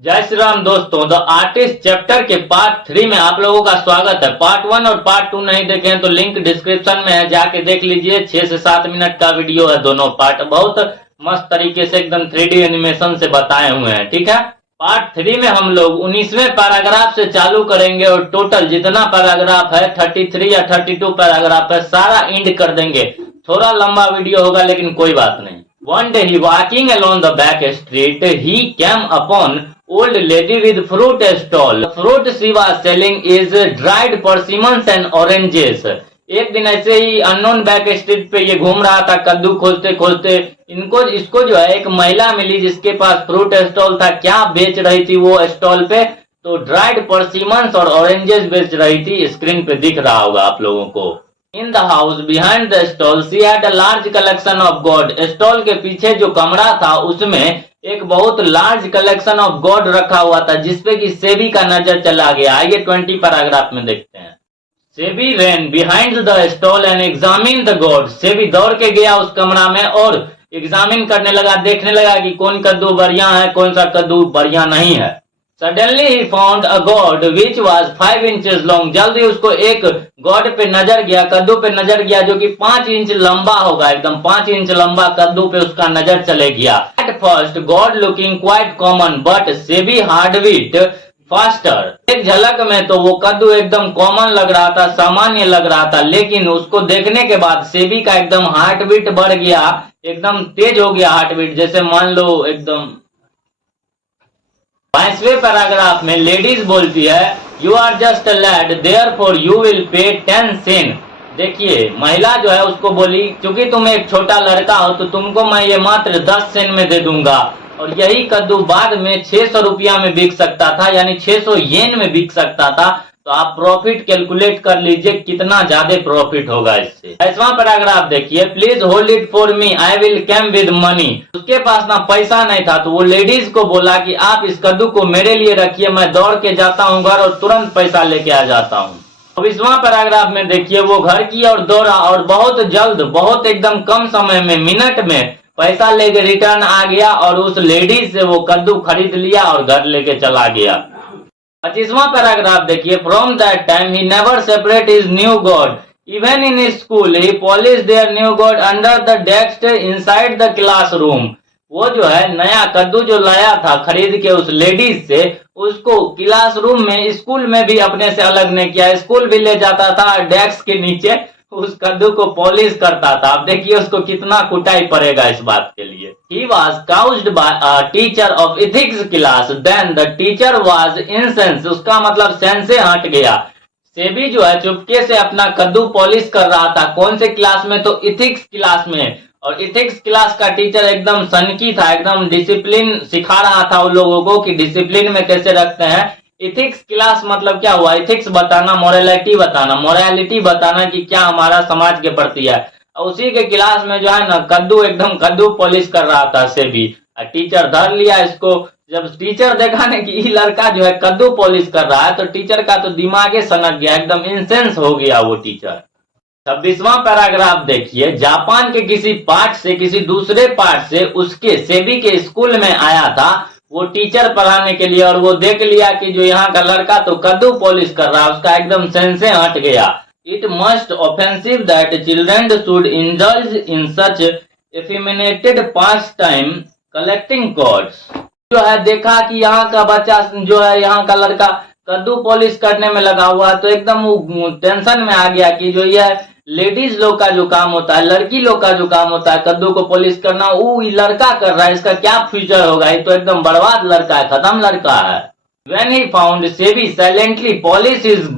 जय श्री राम दोस्तों, the artist chapter के पार्ट 3 में आप लोगों का स्वागत है। पार्ट 1 और पार्ट 2 नहीं देखे हैं तो लिंक डिस्क्रिप्शन में है, जाके देख लीजिए। 6 से 7 मिनट का वीडियो है, दोनों पार्ट बहुत मस्त तरीके से एकदम 3D एनिमेशन से बताए हुए हैं। ठीक है, पार्ट 3 में हम लोग 19वें पैराग्राफ से चालू करेंगे और टोटल जितना पैराग्राफ है 33 या 32 पैराग्राफ है, सारा एंड कर देंगे। थोड़ा लंबा वीडियो होगा लेकिन कोई बात नहीं। One day he walking along the back street, he came upon old lady with fruit stall. The fruit she was selling is dried persimmons and oranges. एक दिन ऐसे ही अननोन बैक स्ट्रीट पे ये घूम रहा था, कद्दू खोजते खोजते इसको जो है एक महिला मिली जिसके पास फ्रूट स्टॉल था। क्या बेच रही थी वो स्टॉल पे? तो ड्राइड परसिमन्स और ऑरेंजेस बेच रही थी। स्क्रीन पे दिख रहा होगा आप लोगों को। In the house behind the stall, she had a large collection of gold. Stall के पीछे जो कमरा था उसमें एक बहुत लार्ज कलेक्शन ऑफ गोल्ड रखा हुआ था, जिसपे कि सेबी का नजर चला गया। आइए 20 पैराग्राफ में देखते हैं। SEBI ran behind the stall and examined the gold. SEBI दौड़ के गया उस कमरा में और एग्जामिन करने लगा, देखने लगा कि कौन कद्दू बढ़िया है, कौन सा कद्दू बढ़िया नहीं है। Suddenly he found a gourd which was 5 inches long. जल्दी उसको एक गोर्ड पे नजर गया, कद्दू पे नजर गया जो कि 5 इंच लंबा होगा। एकदम 5 इंच लंबा कद्दू पे उसका नजर चले गया। At first gourd looking quite common but Sebi heart beat faster. एक झलक में तो वो कद्दू एकदम कॉमन लग रहा था, सामान्य लग रहा था, लेकिन उसको देखने के बाद सेबी का एकदम हार्ट बीट बढ़ गया, एकदम तेज हो गया हार्ट बीट। जैसे मान लो एकदम 22वें पैराग्राफ में लेडीज बोलती है, you are just a lad therefore you will pay 10 Sen. देखिए महिला जो है उसको बोली, क्योंकि तुम एक छोटा लड़का हो तो तुमको मैं ये मात्र 10 सेन में दे दूंगा। और यही कद्दू बाद में 600 रुपया में बिक सकता था, यानी 600 येन में बिक सकता था। तो आप प्रॉफिट कैलकुलेट कर लीजिए कितना ज्यादा प्रॉफिट होगा इससे। 22वां पैराग्राफ देखिए, please hold it for me, I will come with money. उसके पास ना पैसा नहीं था तो वो लेडीज को बोला कि आप इस कद्दू को मेरे लिए रखिए, मैं दौड़ के जाता हूँ घर और तुरंत पैसा लेके आ जाता हूँ। 24वां पैराग्राफ में देखिए, वो घर की और दौड़ा और बहुत जल्द, बहुत एकदम कम समय में, मिनट में पैसा लेके रिटर्न आ गया और उस लेडीज से वो कद्दू खरीद लिया और घर लेके चला गया। 25वां पैराग्राफ देखिए, from that time he never separate his new God, even in school he polish their new God under the desk inside the classroom. वो जो है नया कद्दू जो लाया था खरीद के उस लेडीज से, उसको क्लासरूम में, स्कूल में भी अपने से अलग नहीं किया, स्कूल भी ले जाता था, डेस्क के नीचे उस कद्दू को पॉलिश करता था। अब देखिए उसको कितना कुटाई पड़ेगा इस बात के लिए। He was coached by a teacher of ethics class, then the teacher was incensed. उसका मतलब सेंस से हट गया। सेबी जो है चुपके से अपना कद्दू पॉलिश कर रहा था। कौन से क्लास में? तो इथिक्स क्लास में। और इथिक्स क्लास का टीचर एकदम सनकी था, एकदम डिसिप्लिन सिखा रहा था उन लोगों को कि डिसिप्लिन में कैसे रखते हैं। इथिक्स क्लास मतलब क्या हुआ? इथिक्स बताना, मोरालिटी बताना कि क्या हमारा समाज के प्रति है। उसी के क्लास में जो है ना कद्दू, एकदम कद्दू पॉलिश कर रहा था सेबी। टीचर धर लिया इसको। जब टीचर देखा ना कि ये लड़का जो है कद्दू पॉलिश कर रहा है तो टीचर का तो दिमागे सनक गया, एकदम इंसेंस हो गया वो टीचर। 26वां पैराग्राफ देखिए, जापान के किसी पार्ट से, किसी दूसरे पार्ट से उसके सेबी के स्कूल में आया था वो टीचर पढ़ाने के लिए, और वो देख लिया कि जो यहाँ का लड़का तो कद्दू पॉलिश कर रहा है, उसका एकदम सेंस से हट गया। It must offensive that children should indulge in such effeminated pastime collecting gourds। जो है देखा कि यहाँ का बच्चा जो है, यहाँ का लड़का कद्दू पॉलिश करने में लगा हुआ है तो एकदम वो टेंशन में आ गया कि जो ये लेडीज लोग का जो काम होता है, लड़की लोग का जो काम होता है कद्दू को पॉलिश करना, वो लड़का कर रहा है, इसका क्या फ्यूचर होगा? ये तो एकदम बर्बाद लड़का है, खत्म लड़का है। When he found Sebi silently polish his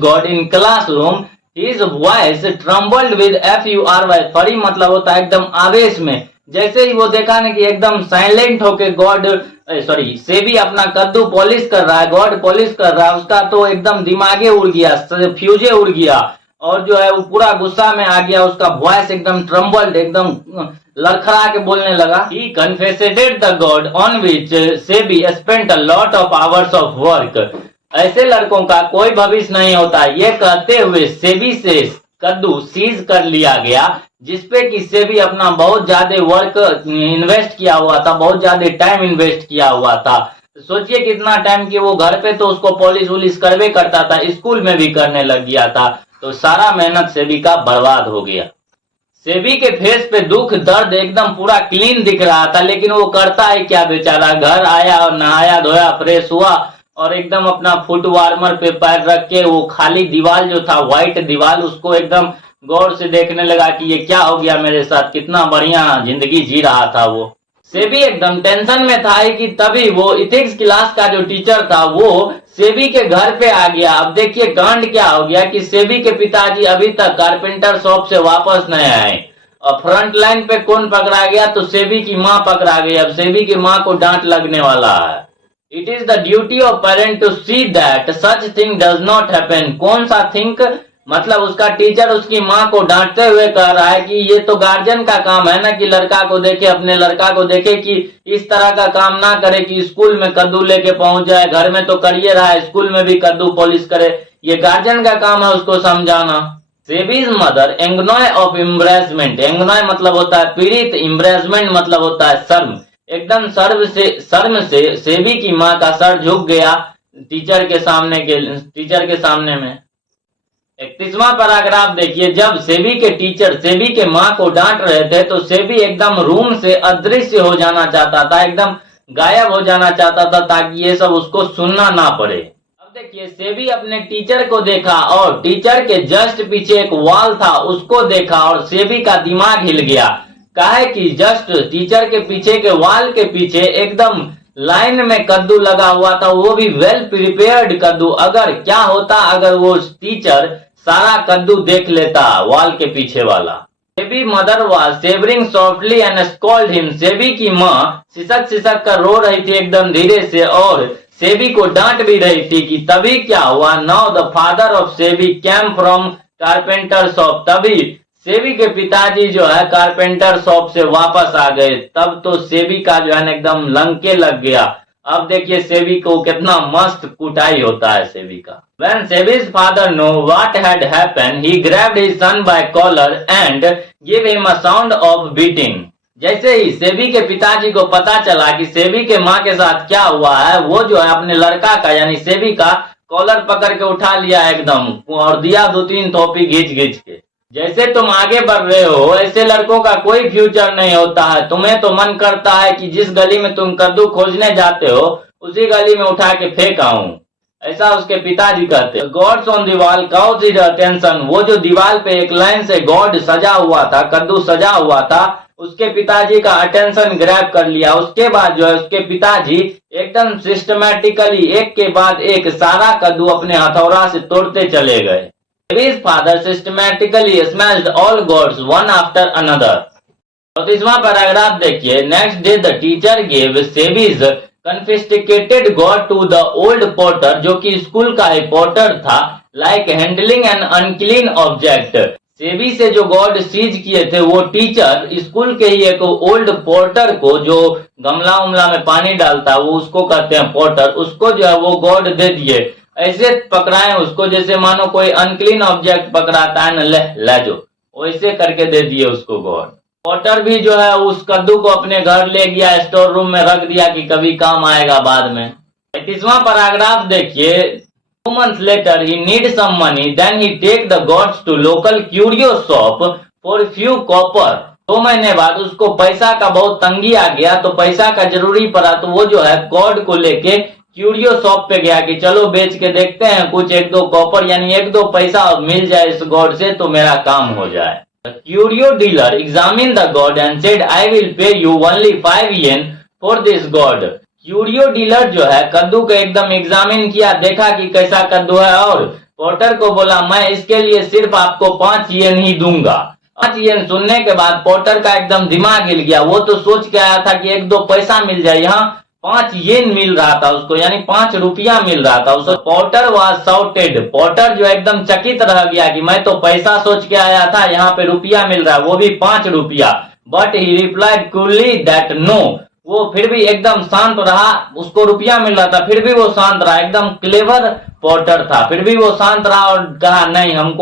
god in classroom, his voice trembled with FURY। फरी मतलब होता है एकदम आवेश में। जैसे ही वो देखा ना कि एकदम साइलेंट होके सेबी अपना कद्दू पॉलिश कर रहा है, गॉड पॉलिश कर रहा है, उसका तो एकदम दिमागे उड़ गया, फ्यूजे उड़ गया और जो है वो पूरा गुस्सा में आ गया। उसका वॉइस एकदम ट्रम्बल्ड, एकदम लड़खड़ा के बोलने लगा। He confessed the God on which Sebi spent a lot of hours of work। ऐसे लड़कों का कोई भविष्य नहीं होता, ये कहते हुए सेबी से कद्दू सीज कर लिया गया, जिसपे कि सेबी अपना बहुत ज्यादा वर्क इन्वेस्ट किया हुआ था, बहुत ज्यादा टाइम इन्वेस्ट किया हुआ था। सोचिए कितना टाइम कि वो घर पे तो उसको पॉलिश वॉलिश करवे करता था, स्कूल में भी करने लग गया था, तो सारा मेहनत सेबी का बर्बाद हो गया। सेबी के फेस पे दुख दर्द एकदम पूरा क्लीन दिख रहा था, लेकिन वो करता है क्या बेचारा, घर आया और नहाया धोया फ्रेश हुआ और एकदम अपना फुट वार्मर पे पैर रख के वो खाली दीवार जो था, व्हाइट दीवार, उसको एकदम गौर से देखने लगा कि ये क्या हो गया मेरे साथ, कितना बढ़िया जिंदगी जी रहा था वो। सेबी एकदम टेंशन में था कि तभी वो इथिक्स क्लास का जो टीचर था वो सेबी के घर पे आ गया। अब देखिए कांड क्या हो गया कि सेबी के पिताजी अभी तक कारपेंटर शॉप से वापस नहीं आए और फ्रंट लाइन पे कौन पकड़ा गया, तो सेबी की माँ पकड़ा गई। अब सेबी की माँ को डांट लगने वाला है। It is the duty of parent to see that such thing does not happen. कौन सा थिंक, मतलब उसका टीचर उसकी माँ को डांटते हुए कह रहा है कि ये तो गार्जियन का काम है ना कि लड़का को देखे, अपने लड़का को देखे कि इस तरह का काम ना करे कि स्कूल में कद्दू लेके पहुंच जाए, घर में तो करिए रहा है, स्कूल में भी कद्दू पॉलिश करे, ये गार्जियन का काम है उसको समझाना। सेबीज मदर एंग्नॉय ऑफ एम्ब्रेसमेंट, एंग्नॉय मतलब होता है पीड़ित, एम्ब्रेसमेंट मतलब होता है शर्म, एकदम शर्म से सेबी की माँ का सर झुक गया टीचर के सामने में। 31वां पैराग्राफ देखिए, जब सेबी के टीचर सेबी के माँ को डांट रहे थे तो सेबी एकदम रूम से अदृश्य हो जाना चाहता था, एकदम गायब हो जाना चाहता था ताकि ये सब उसको सुनना ना पड़े। अब देखिए सेबी अपने टीचर को देखा और टीचर के जस्ट पीछे एक वॉल था उसको देखा और सेबी का दिमाग हिल गया। काहे कि जस्ट टीचर के पीछे के वॉल के पीछे एकदम लाइन में कद्दू लगा हुआ था, वो भी वेल प्रिपेयर्ड कद्दू। अगर क्या होता अगर वो टीचर सारा कद्दू देख लेता वॉल के पीछे वाला। SEBI mother was savouring softly and scold him. SEBI की माँ सिसक कर रो रही थी एकदम धीरे से और सेबी को डांट भी रही थी कि तभी क्या हुआ, now the father of Sebi came from carpenter shop. तभी सेबी के पिताजी जो है कारपेंटर शॉप से वापस आ गए। तब तो सेबी का जो है एकदम लंके लग गया। अब देखिए सेबी को कितना मस्त कुटाई होता है सेबी का। When Sebi's father knew what had happened, he grabbed his son by collar and gave him a sound of beating. जैसे ही सेबी के पिताजी को पता चला कि सेबी के माँ के साथ क्या हुआ है, वो जो है अपने लड़का का यानी सेबी का कॉलर पकड़ के उठा लिया एकदम और दिया 2-3 थोपी घिंच के। जैसे तुम आगे बढ़ रहे हो ऐसे लड़कों का कोई फ्यूचर नहीं होता है। तुम्हें तो मन करता है कि जिस गली में तुम कद्दू खोजने जाते हो उसी गली में उठा के फेंक आऊं, ऐसा उसके पिताजी कहते। Gods on the wall caught his attention. वो जो दीवार पे एक लाइन से गॉड सजा हुआ था, कद्दू सजा हुआ था, उसके पिताजी का अटेंशन ग्रैब कर लिया। उसके बाद जो है उसके पिताजी एकदम सिस्टमैटिकली एक के बाद एक सारा कद्दू अपने हथौड़ा से तोड़ते चले गए। Sebi's father systematically smashed all gods one after another. 34वां पैराग्राफ देखिए, next day the teacher gave Sebby's confiscated god to the old porter, जो कि स्कूल का एक पोर्टर था, like handling an unclean object. SEBI से जो गॉड सीज किए थे वो टीचर स्कूल के ही एक ओल्ड पोर्टर को, जो गमला उमला में पानी डालता है वो उसको कहते हैं पोर्टर, उसको जो है वो गॉड दे दिए। ऐसे पकड़ाए उसको जैसे मानो कोई अनक्लीन ऑब्जेक्ट पकड़ाता है ना, ले जो वैसे करके दे दिए उसको गॉड। पोर्टर भी जो है उस कद्दू को अपने घर ले गया, स्टोर रूम में रख दिया कि कभी काम आएगा बाद में। 31वां पैराग्राफ देखिए, 2 months later he need some money, then he take the gods to local curio shop for few copper. 2 महीने बाद उसको पैसा का बहुत तंगी आ गया तो पैसा का जरूरी पड़ा तो वो जो है गॉड को लेके क्यूरियो शॉप पे गया कि चलो बेच के देखते हैं कुछ 1-2 कॉपर यानी 1-2 पैसा मिल जाए इस गॉड से तो मेरा काम हो जाए। Curio dealer examine the God and said I will pay you only 5 yen for this God. Curio dealer जो है कद्दू को एकदम एग्जामिन किया, देखा कि कैसा कद्दू है और पोर्टर को बोला मैं इसके लिए सिर्फ आपको 5 yen ही दूंगा। 5 yen सुनने के बाद पोर्टर का एकदम दिमाग हिल गया। वो तो सोच के आया था कि 1-2 पैसा मिल जाए, यहाँ 5 येन मिल रहा था उसको, यानी 5 रुपया मिल रहा था उसको। Porter was shouted. पोर्टर जो एकदम चकित रह गया कि मैं तो पैसा सोच के आया था, यहाँ पे रुपया मिल रहा है, वो भी 5 रुपया। But he replied coolly that no, वो फिर भी एकदम शांत रहा, उसको रुपया मिल रहा था फिर भी वो शांत रहा, एकदम क्लेवर पॉटर था, फिर भी वो शांत रहा और कहा नहीं, हम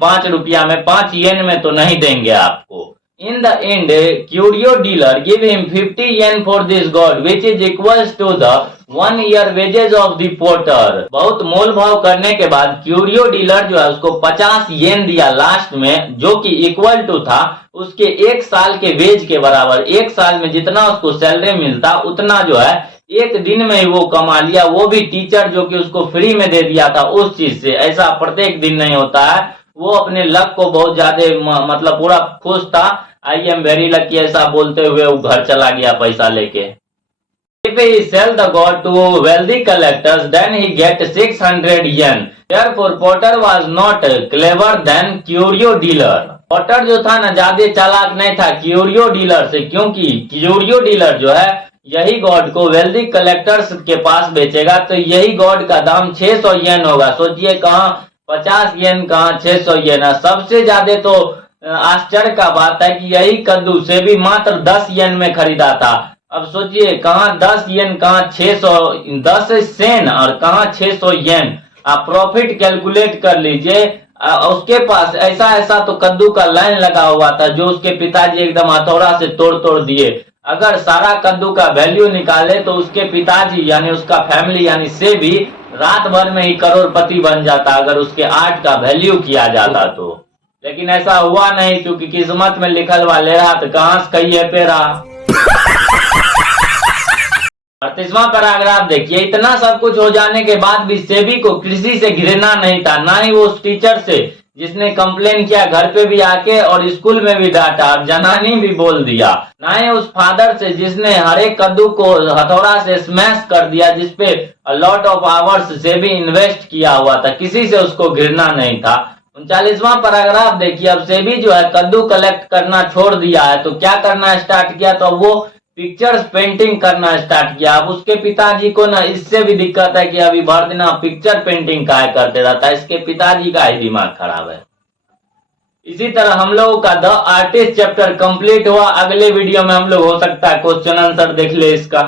5 रुपया में 5 येन में तो नहीं देंगे आपको। In the end, curio dealer give him 50 yen for this god, which is equals to the 1 year wages of the potter। बहुत मोल भाव करने के बाद क्यूरियो डीलर जो है उसको 50 येन दिया लास्ट में, जो कि इक्वल टू था उसके 1 साल के वेज के बराबर। 1 साल में जितना उसको सैलरी मिलता उतना जो है 1 दिन में ही वो कमा लिया, वो भी टीचर जो कि उसको फ्री में दे दिया था उस चीज से। ऐसा प्रत्येक दिन नहीं होता है। वो अपने लक को बहुत ज्यादा मतलब पूरा खुश था, आई एम वेरी लकी ऐसा बोलते हुए वो घर चला गया पैसा लेके। If he sell the god to wealthy collectors, then he get 600 yen. Therefore, Potter was not clever than curio dealer. Potter जो था ना ज्यादा चालाक नहीं था क्यूरियो डीलर से, क्योंकि क्यूरियो डीलर जो है यही गॉड को वेल्दी कलेक्टर्स के पास बेचेगा तो यही गॉड का दाम 600 येन होगा। सोचिए कहाँ 50 येन कहाँ 600 येन है। सबसे ज्यादा तो आश्चर्य का बात है कि यही कद्दू से भी मात्र 10 येन में खरीदा था। अब सोचिए कहाँ 10 येन कहाँ 600, 10 सेन और कहाँ 600 येन। आप प्रॉफिट कैलकुलेट कर लीजिए। उसके पास ऐसा तो कद्दू का लाइन लगा हुआ था जो उसके पिताजी एकदम हथौड़ा से तोड़ दिए। अगर सारा कद्दू का वैल्यू निकाले तो उसके पिताजी यानी उसका फैमिली यानी से भी रात भर में ही करोड़पति बन जाता अगर उसके आर्ट का वैल्यू किया जाता तो। लेकिन ऐसा हुआ नहीं, क्योंकि किस्मत में लिखल वाले रहा तो कहां से कहिए पे रहा। 38वां पैराग्राफ देखिए, इतना सब कुछ हो जाने के बाद भी सेबी को किसी से घृणा नहीं था, ना ही वो उस टीचर से जिसने कंप्लेन किया घर पे भी आके और स्कूल में भी डांटा और जनानी भी बोल दिया, ना ही उस फादर से जिसने हर एक कद्दू को हथौड़ा से स्मैश कर दिया, जिसपे लॉट ऑफ आवर्स से भी इन्वेस्ट किया हुआ था। किसी से उसको घृणा नहीं था। 39वां पैराग्राफ देखिए, अब सेबी जो है कद्दू कलेक्ट करना छोड़ दिया है तो क्या करना स्टार्ट किया, तो वो पिक्चर्स पेंटिंग करना स्टार्ट किया। अब उसके पिताजी को ना इससे भी दिक्कत है कि अभी भर दिन पिक्चर पेंटिंग का करते रहता है, इसके पिताजी का ही दिमाग खराब है। इसी तरह हम लोगों का द आर्टिस्ट चैप्टर कंप्लीट हुआ। अगले वीडियो में हम लोग हो सकता है क्वेश्चन आंसर देख ले इसका।